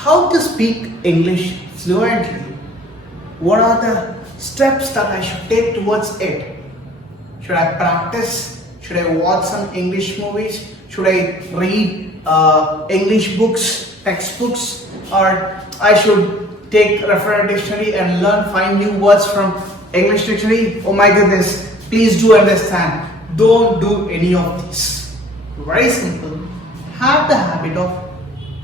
how to speak English fluently. What are the steps that I should take towards it? Should I practice? Should I watch some English movies? Should I read English books, textbooks, or I should take reference dictionary and find new words from English dictionary? Oh my goodness, please do understand. Don't do any of this. Very simple. Have the habit of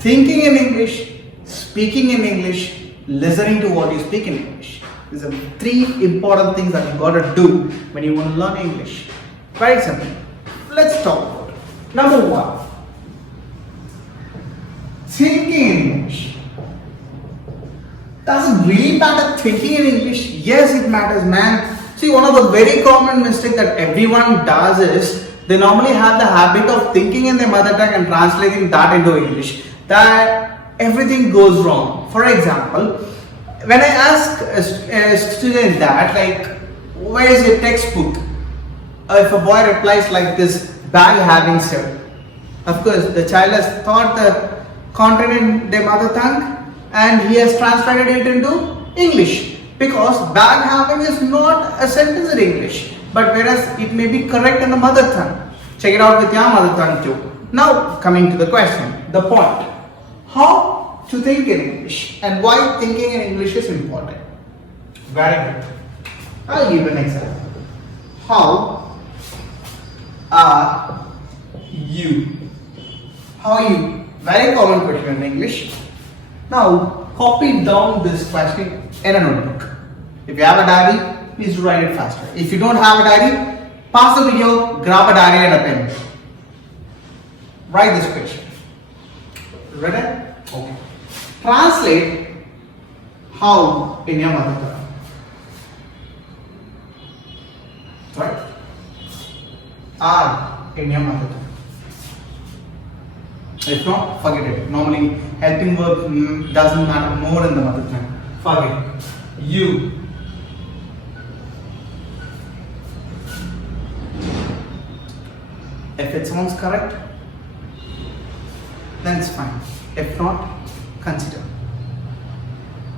thinking in English, speaking in English, listening to what you speak in English. These are three important things that you gotta do when you want to learn English. Very simple. Let's talk about it. Number one, thinking in English. Does it really matter thinking in English? Yes, it matters, man. See, one of the very common mistakes that everyone does is they normally have the habit of thinking in their mother tongue and translating that into English. That everything goes wrong. For example, when I ask a student that, like, where is your textbook? If a boy replies like this, bag having sir. Of course, the child has thought the content in their mother tongue and he has translated it into English, because bag having is not a sentence in English, but whereas it may be correct in the mother tongue. Check it out with your mother tongue too. Now, coming to the question, the point. How to think in English and why thinking in English is important. Very good. I'll give an example. How are you? How are you? Very common question in English. Now, copy down this question in a notebook. If you have a diary, please write it faster. If you don't have a diary, pause the video, grab a diary and a pen. Write this question. Ready? Okay. Translate how in your mother tongue. Right? Are in your mother tongue. If not, forget it. Normally, helping verb doesn't matter more in the mother tongue. Forget it. You. If it sounds correct, then it's fine. If not, consider.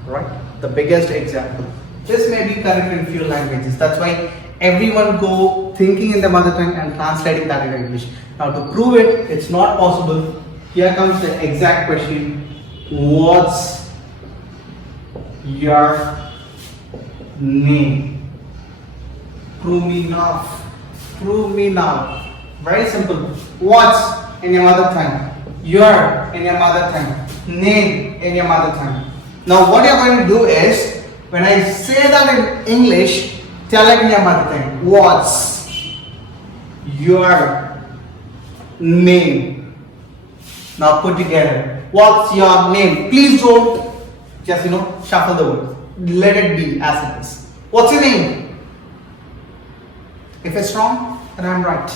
Right? The biggest example. This may be correct in few languages. That's why everyone go thinking in the mother tongue and translating that into English. Now to prove it, it's not possible. Here comes the exact question. What's your name? Prove me now. Prove me now. Very simple. What's in your mother tongue? Your in your mother tongue. Name in your mother tongue. Now what you're going to do is, when I say that in English, tell it in your mother tongue. What's your name? Now put together. What's your name? Please don't just shuffle the word. Let it be as it is. What's your name? If it's wrong, then I'm right.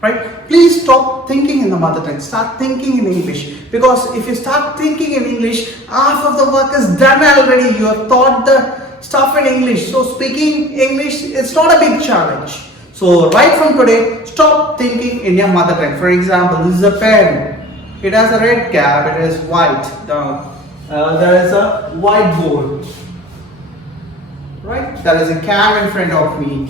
Right? Please stop thinking in the mother tongue. Start thinking in English. Because if you start thinking in English, half of the work is done already. You have taught the stuff in English. So speaking English, it's not a big challenge. So right from today, stop thinking in your mother tongue. For example, this is a pen. It has a red cap. It is white. There is a whiteboard. Right? There is a cam in front of me.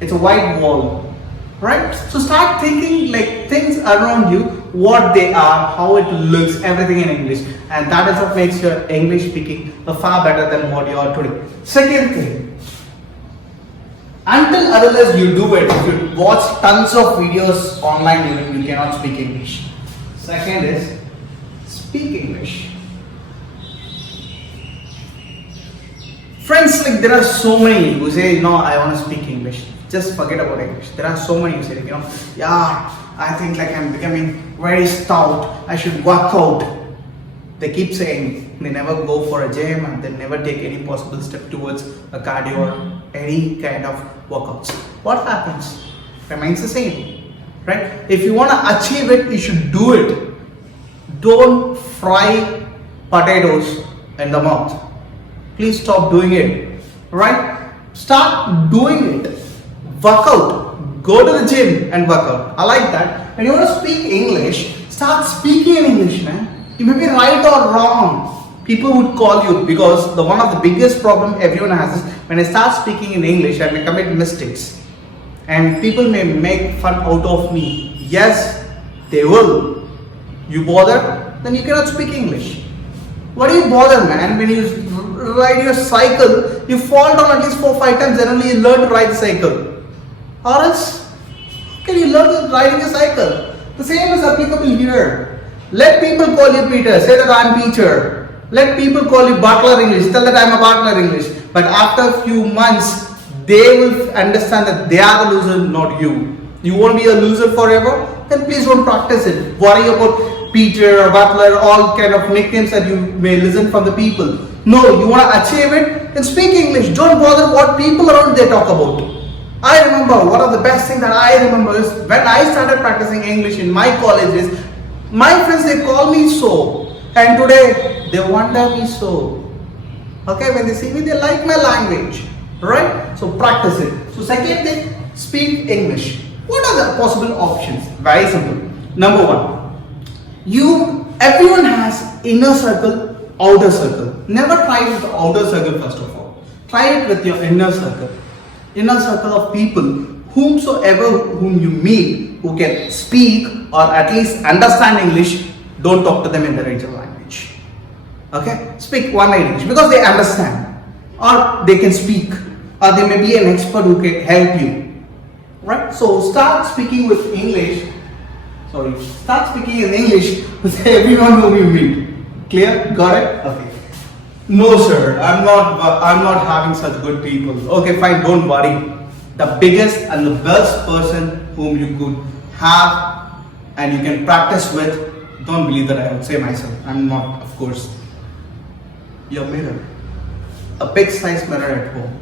It's a white wall. Right? So start thinking like things around you, what they are, how it looks, everything in English. And that is what makes your English speaking far better than what you are today. Second thing, until otherwise you do it, if you watch tons of videos online, you cannot speak English. Second is, speak English. Friends, like there are so many who say, no, I want to speak English. Just forget about English. There are so many who say, yeah, I think like I'm becoming very stout. I should work out. They keep saying they never go for a gym and they never take any possible step towards a cardio or any kind of workouts. What happens? Remains the same. Right? If you want to achieve it, you should do it. Don't fry potatoes in the mouth. Please stop doing it. Right? Start doing it. Work out. Go to the gym and work out. I like that. When you want to speak English, start speaking in English, man. You may be right or wrong. People would call you because one of the biggest problem everyone has is when I start speaking in English, I may commit mistakes, and people may make fun out of me. Yes, they will. You bother, then you cannot speak English. What do you bother, man? When you ride your cycle, you fall down at least 4-5 times, then only you learn to ride the cycle. Or else, how can you learn to ride a cycle? The same is applicable here. Let people call you Peter, say that I am Peter. Let people call you Butler English, tell that I am a Butler English. But after a few months, they will understand that they are the loser, not you. You won't be a loser forever? Then please don't practice it. Worry about Peter or Butler, all kind of nicknames that you may listen from the people. No, you want to achieve it? Then speak English. Don't bother what people around they talk about. I remember one of the best things that I remember is when I started practicing English in my colleges, my friends they call me so, and today they wonder me so. Okay, when they see me, they like my language, right? So practice it. So second thing, speak English. What are the possible options? Very simple. Number one, everyone has inner circle, outer circle. Never try it with the outer circle first of all. Try it with your inner circle. Inner circle of people whom you meet who can speak or at least understand English. Don't talk to them in the regional language. Okay? Speak one English because they understand, or they can speak, or they may be an expert who can help you. Right? So start speaking with English. Start speaking in English with everyone whom you meet. Clear? Got it? Okay. No, sir. I'm not having such good people. Okay, fine. Don't worry. The biggest and the best person whom you could have and you can practice with. Don't believe that I would say myself. I'm not, of course. Your mirror. A big size mirror at home.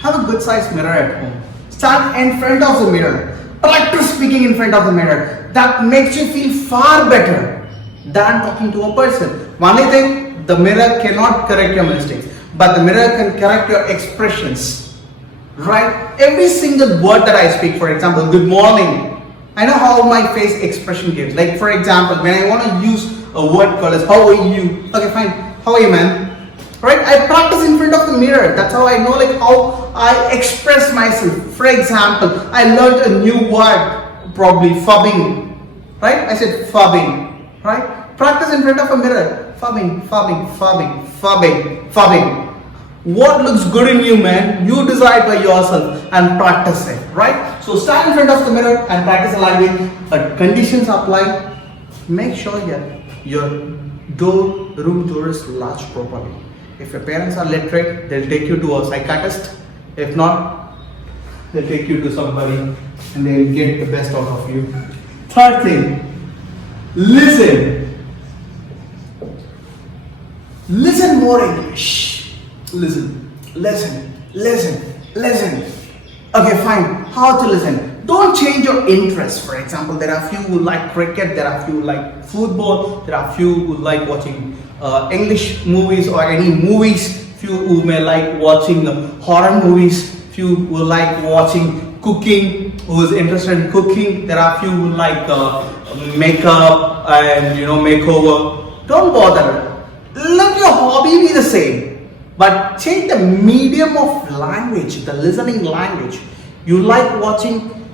Have a good size mirror at home. Stand in front of the mirror. Practice speaking in front of the mirror. That makes you feel far better than talking to a person. Only thing, the mirror cannot correct your mistakes, but the mirror can correct your expressions. Right? Every single word that I speak, for example, good morning, I know how my face expression gives. Like for example, when I want to use a word called as how are you? Okay, fine. How are you, man? Right? I practice in front of the mirror. That's how I know like how I express myself. For example, I learned a new word, probably fubbing. Right? I said fubbing. Right? Practice in front of a mirror. Fubbing, fubbing, fubbing, fubbing, fubbing. What looks good in you, man? You decide by yourself and practice it. Right? So stand in front of the mirror and practice the language. But conditions apply. Make sure your room door is latched properly. If your parents are literate, they'll take you to a psychiatrist. If not, they'll take you to somebody and they'll get the best out of you. Third thing, listen. Listen more English. Listen. Okay, fine. How to listen? Don't change your interests. For example, there are few who like cricket, there are few who like football, there are few who like watching English movies or any movies, few who may like watching horror movies, few who like watching cooking, who is interested in cooking. There are few who like makeup and makeover. Don't bother. Let your hobby be the same, but change the medium of language, the listening language. You like watching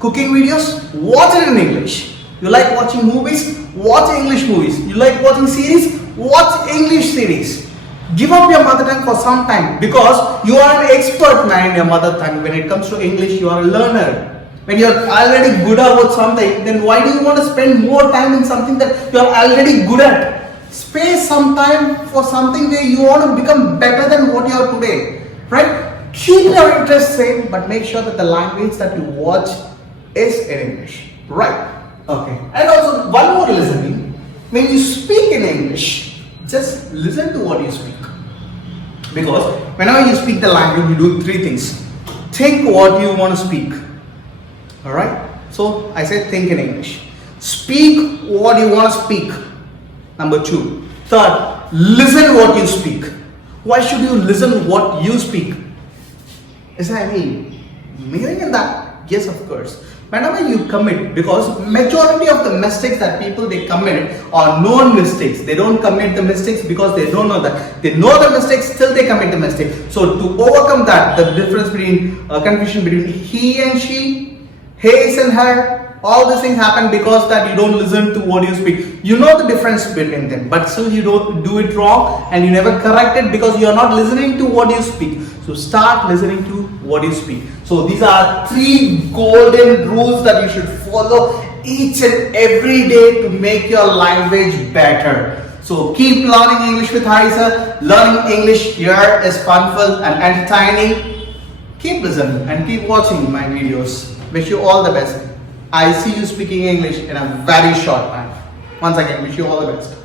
cooking videos? Watch it in English. You like watching movies? Watch English movies. You like watching series? Watch English series. Give up your mother tongue for some time because you are an expert man in your mother tongue. When it comes to English, you are a learner. When you are already good about something, then why do you want to spend more time in something that you are already good at? Spare some time for something where you want to become better than what you are today. Right? Keep your interest same, but make sure that the language that you watch is in English. Right? Okay. And also one more listening. When you speak in English, just listen to what you speak. Because whenever you speak the language, you do three things. Think what you want to speak. Alright? So I said think in English. Speak what you want to speak. Number two. Third, listen what you speak. Why should you listen what you speak? Is there any meaning in that? Yes, of course. whenever you commit, because majority of the mistakes that people they commit are known mistakes. They don't commit the mistakes because they don't know that. They know the mistakes, still they commit the mistake. So to overcome that, the difference between confusion between he and she, his and her, all these things happen because that you don't listen to what you speak. You know the difference between them, but still you don't do it wrong and you never correct it because you are not listening to what you speak. So start listening to what you speak. So these are 3 golden rules that you should follow each and every day to make your language better. So keep learning English with Haisa. Learning English here is funful and entertaining. Keep listening and keep watching my videos. Wish you all the best. I see you speaking English in a very short time. Once again, wish you all the best.